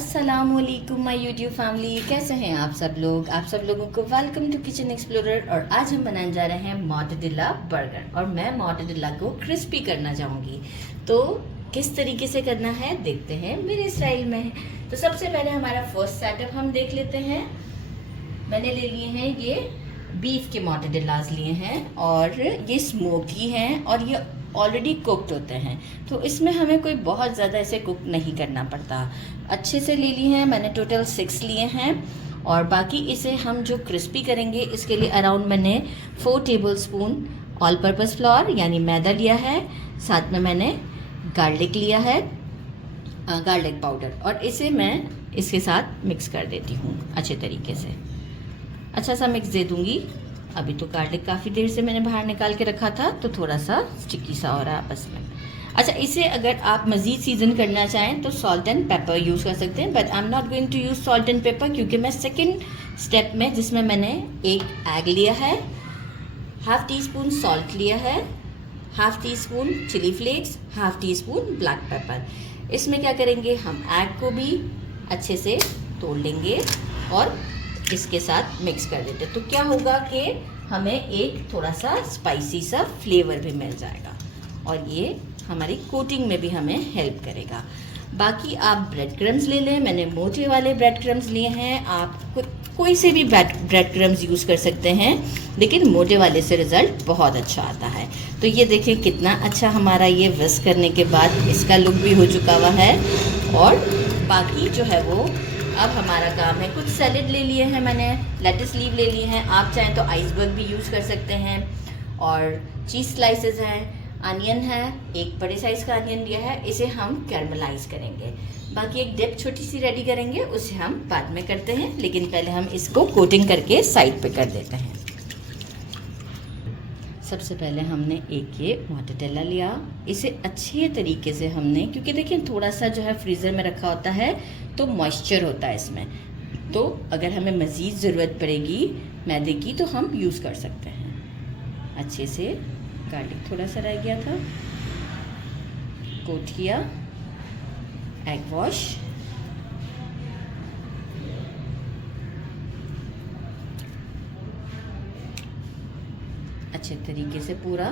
अस्सलाम वालेकुम my YouTube family, कैसे हैं आप सब लोग। आप सब लोगों को वेलकम टू किचन एक्सप्लोरर। और आज हम बनाने जा रहे हैं मोर्टाडेला बर्गर और मैं मोर्टाडेला को क्रिस्पी करना चाहूँगी। तो किस तरीके से करना है देखते हैं मेरे स्टाइल में। तो सबसे पहले हमारा फर्स्ट सेटअप हम देख लेते हैं। मैंने ले लिए हैं ये बीफ के मोर्टाडेलास लिए हैं और ये स्मोकी हैं और ये ऑलरेडी कुक्ड होते हैं, तो इसमें हमें कोई बहुत ज़्यादा ऐसे कुक नहीं करना पड़ता। अच्छे से ले ली हैं मैंने, टोटल 6 लिए हैं। और बाकी इसे हम जो क्रिस्पी करेंगे इसके लिए अराउंड मैंने 4 टेबलस्पून ऑल पर्पस फ्लोर यानी मैदा लिया है। साथ में मैंने गार्लिक लिया है, गार्लिक पाउडर, और इसे मैं इसके साथ मिक्स कर देती हूँ अच्छे तरीके से। अच्छा सा मिक्स दे दूँगी। अभी तो गार्लिक काफ़ी देर से मैंने बाहर निकाल के रखा था तो थोड़ा सा स्टिकी सा हो रहा है आपस में। अच्छा, इसे अगर आप मज़ीद सीजन करना चाहें तो सॉल्ट एंड पेपर यूज़ कर सकते हैं, but I am not going to use salt and pepper क्योंकि मैं सेकंड स्टेप में जिसमें मैंने एक एग लिया है, हाफ़ टी स्पून सॉल्ट लिया है, half teaspoon chilli flakes, half teaspoon black pepper. इसमें क्या करेंगे, हम एग को भी अच्छे से तोड़ लेंगे और इसके साथ मिक्स कर देते। तो क्या होगा कि हमें एक थोड़ा सा स्पाइसी सा फ्लेवर भी मिल जाएगा और ये हमारी कोटिंग में भी हमें हेल्प करेगा। बाकी आप ब्रेड क्रम्स ले लें, मैंने मोटे वाले ब्रेड क्रम्स लिए हैं। आप कोई से भी ब्रेड क्रम्स यूज़ कर सकते हैं, लेकिन मोटे वाले से रिज़ल्ट बहुत अच्छा आता है। तो ये देखिए कितना अच्छा हमारा ये विस्क करने के बाद इसका लुक भी हो चुका हुआ है। और बाकी जो है वो अब हमारा काम है, कुछ सैलेड ले लिए हैं मैंने, लेट्स लीव ले लिए हैं, आप चाहें तो आइसबर्ग भी यूज़ कर सकते हैं। और चीज़ स्लाइसेस हैं, अनियन है, एक बड़े साइज़ का अनियन लिया है, इसे हम कैरमलाइज करेंगे। बाकी एक डिप छोटी सी रेडी करेंगे, उसे हम बाद में करते हैं, लेकिन पहले हम इसको कोटिंग करके साइड पे कर देते हैं। सबसे पहले हमने एक ये मोर्टाडेला लिया, इसे अच्छे तरीके से हमने, क्योंकि देखिए थोड़ा सा जो है फ्रीज़र में रखा होता है तो मॉइस्चर होता है इसमें, तो अगर हमें मज़ीद ज़रूरत पड़ेगी मैदे की तो हम यूज़ कर सकते हैं। अच्छे से गार्लिक थोड़ा सा रह गया था, कोट किया, एग वॉश, अच्छे तरीके से पूरा,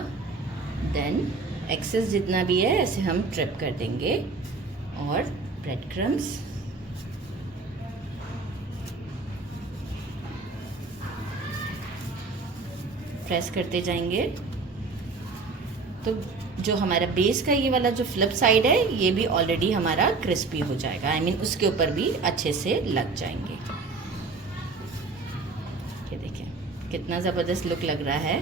देन एक्सेस जितना भी है ऐसे हम ट्रिप कर देंगे। और ब्रेड क्रम्स, प्रेस करते जाएंगे तो जो हमारा बेस का ये वाला जो फ्लिप साइड है ये भी ऑलरेडी हमारा क्रिस्पी हो जाएगा, आई मीन उसके ऊपर भी अच्छे से लग जाएंगे। ये देखिए कितना ज़बरदस्त लुक लग रहा है।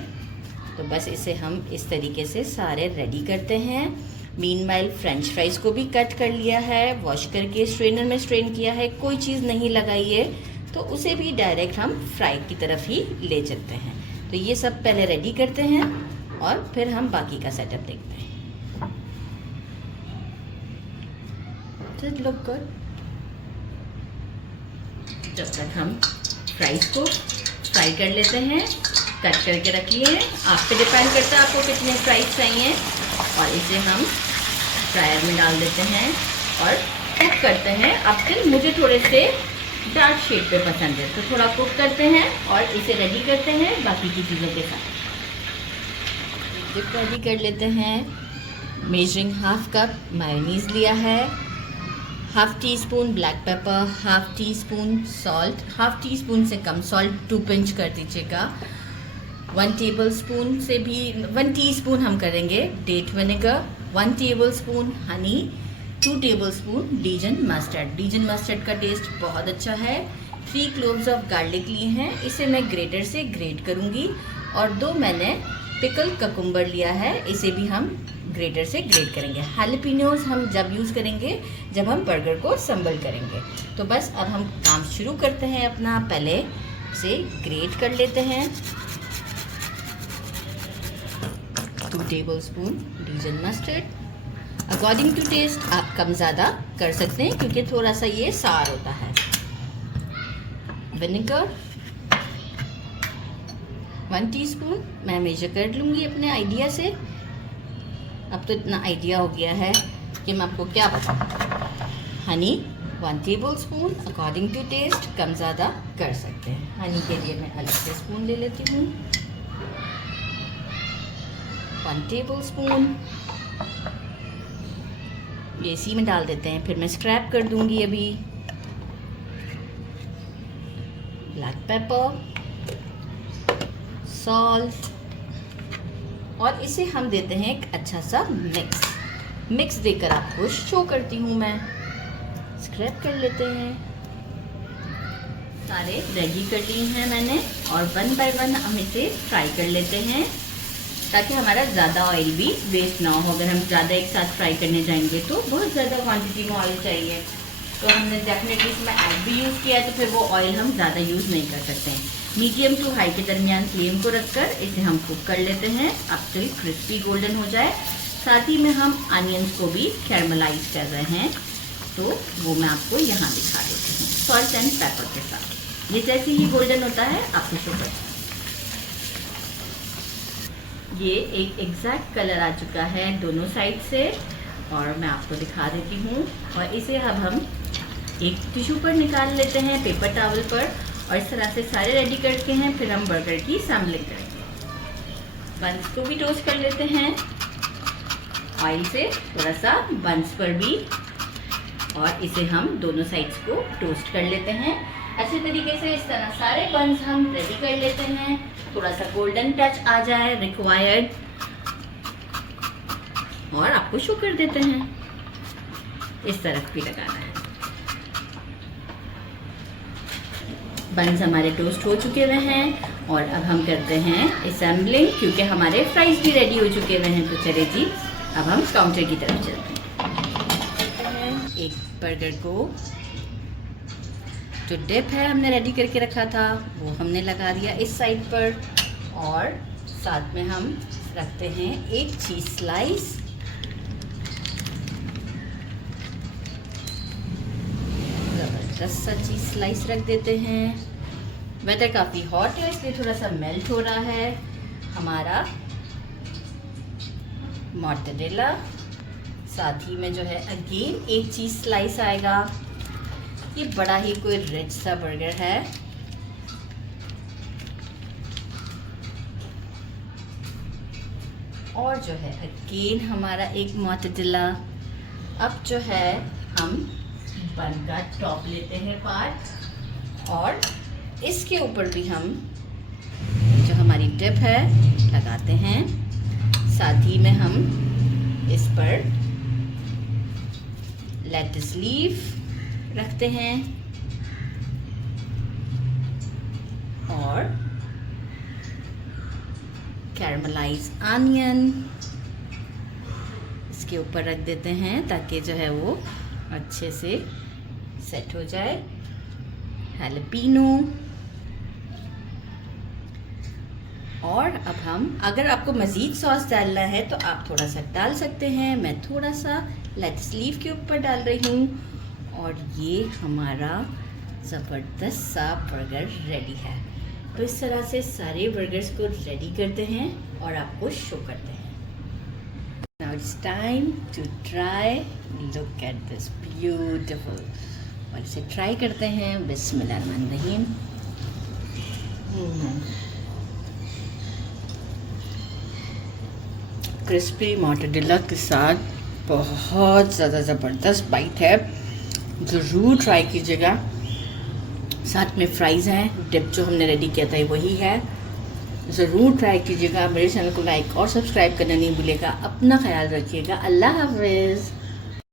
तो बस इसे हम इस तरीके से सारे रेडी करते हैं। मीनवाइल फ्रेंच फ्राइज़ को भी कट कर लिया है, वॉश करके स्ट्रेनर में स्ट्रेन किया है, कोई चीज़ नहीं लगाई है, तो उसे भी डायरेक्ट हम फ्राई की तरफ ही ले चलते हैं। तो ये सब पहले रेडी करते हैं और फिर हम बाकी का सेटअप देखते हैं। Just look good. जब तक हम फ्राइज़ को फ्राई कर लेते हैं, कट करके रख लिए हैं, आप पे डिपेंड करता है आपको कितने फ्राइज़ चाहिए। और इसे हम फ्रायर में डाल देते हैं और कुक करते हैं। अब फिर मुझे थोड़े से डार्क शेड पे पसंद है तो थोड़ा कुक करते हैं और इसे रेडी करते हैं बाकी की चीज़ों के साथ। डिप रेडी कर लेते हैं। मेजरिंग हाफ कप मायोनीज़ लिया है, half teaspoon black paper, half tea spoon salt, half tea spoon से कम सॉल्ट, 2 पिंच कर दीजिएगा। 1 टेबलस्पून से भी 1 टीस्पून हम करेंगे date vinegar, 1 tablespoon honey, 2 tablespoon Dijon mustard. Dijon mustard का टेस्ट बहुत अच्छा है। 3 क्लोव्स ऑफ गार्लिक लिए हैं, इसे मैं ग्रेटर से ग्रेट करूँगी। और 2 मैंने पिकल ककुम्बर लिया है, इसे भी हम ग्रेटर से ग्रेट करेंगे। हैलपिनोज हम जब यूज़ करेंगे जब हम बर्गर को असम्बल करेंगे। तो बस अब हम काम शुरू करते हैं अपना। पहले इसे ग्रेट कर लेते हैं। 2 tablespoon Dijon mustard, according to taste आप कम ज़्यादा कर सकते हैं क्योंकि थोड़ा सा ये सार होता है। विनेगर 1 टीस्पून, मैं मेजर कर लूँगी अपने आइडिया से। अब तो इतना आइडिया हो गया है कि मैं आपको क्या बताऊँ। Honey 1 tablespoon, according to taste कम ज़्यादा कर सकते हैं। हनी के लिए मैं अलग से स्पून ले लेती हूँ। 1 टेबल स्पून ये इसी में डाल देते हैं, फिर मैं स्क्रैप कर दूंगी अभी। ब्लैक पेपर, सॉल्ट, और इसे हम देते हैं एक अच्छा सा मिक्स देकर आपको शो करती हूँ मैं। स्क्रैप कर लेते हैं। सारे रेडी कर लिए हैं मैंने, और 1 बाय 1 हम इसे फ्राई कर लेते हैं ताकि हमारा ज़्यादा ऑयल भी वेस्ट ना हो। अगर हम ज़्यादा एक साथ फ्राई करने जाएंगे तो बहुत ज़्यादा क्वांटिटी में ऑयल चाहिए, तो हमने डेफिनेटली इसमें ऐड भी यूज़ किया है, तो फिर वो ऑयल हम ज़्यादा यूज़ नहीं कर सकते हैं। मीडियम टू हाई के दरमियान फ्लेम को रखकर इसे हम कुक कर लेते हैं अब तक क्रिस्पी गोल्डन हो जाए। साथ ही में हम अनियंस को भी कैरमलाइज कर रहे हैं, तो वो मैं आपको यहाँ दिखा देती हूँ सॉल्ट एंड पेपर के साथ। ये जैसे ही गोल्डन होता है आपको शो करता है। ये एक एग्जैक्ट कलर आ चुका है दोनों साइड से, और मैं आपको दिखा देती हूँ। और इसे अब हम एक टिश्यू पर निकाल लेते हैं, पेपर टॉवल पर, और इस तरह से सारे रेडी करके हैं। फिर हम बर्गर की सैम्पलिंग करेंगे। बंस को भी टोस्ट कर लेते हैं ऑयल से थोड़ा सा, बंस पर भी, और इसे हम दोनों साइड्स को टोस्ट कर लेते हैं अच्छे तरीके से। इस तरह सारे बंस हम रेडी कर लेते हैं। थोड़ा सा गोल्डन टच आ जाए रिक्वायर्ड, और आपको शो कर देते हैं। इस तरफ भी लगाना है। बंस हमारे टोस्ट हो चुके हुए हैं, और अब हम करते हैं असेंबलिंग, क्योंकि हमारे फ्राइज भी रेडी हो चुके हुए हैं। तो चले जी, अब हम काउंटर की तरफ चलते हैं। एक बर्गर को जो डिप है हमने रेडी करके रखा था वो हमने लगा दिया इस साइड पर, और साथ में हम रखते हैं एक चीज़ स्लाइस, ज़बरदस्त सा चीज़ स्लाइस रख देते हैं। वेदर काफ़ी हॉट है इसलिए थोड़ा सा मेल्ट हो रहा है हमारा मोज़रेला। साथ ही में जो है अगेन एक चीज़ स्लाइस आएगा। ये बड़ा ही कोई रिच सा बर्गर है। और जो है अगेन हमारा एक मोज़रेला। अब जो है हम बन का टॉप लेते हैं पार्ट, और इसके ऊपर भी हम जो हमारी डिप है लगाते हैं। साथ ही में हम इस पर लेट्स लीफ रखते हैं, और कैरमलाइज अनियन इसके ऊपर रख देते हैं ताकि जो है वो अच्छे से सेट हो जाए। हैलपिनो, और अब हम, अगर आपको मज़ीद सॉस डालना है तो आप थोड़ा सा डाल सकते हैं। मैं थोड़ा सा लेट्स लीफ के ऊपर डाल रही हूँ, और ये हमारा ज़बरदस्त सा बर्गर रेडी है। तो इस तरह से सारे बर्गर्स को रेडी करते हैं और आपको शो करते हैं। Now it's time to try. Look at this beautiful. और इसे ट्राई करते हैं। बिस्मिल्लाहिर्रहमानिर्रहीम। क्रिस्पी मोज़रेला के साथ बहुत ज़्यादा ज़बरदस्त बाइट है, ज़रूर ट्राई कीजिएगा। साथ में फ्राइज़ हैं, डिप जो हमने रेडी किया था वही है, ज़रूर ट्राई कीजिएगा। मेरे चैनल को लाइक और सब्सक्राइब करना नहीं भूलिएगा। अपना ख्याल रखिएगा। अल्लाह हाफ़िज़।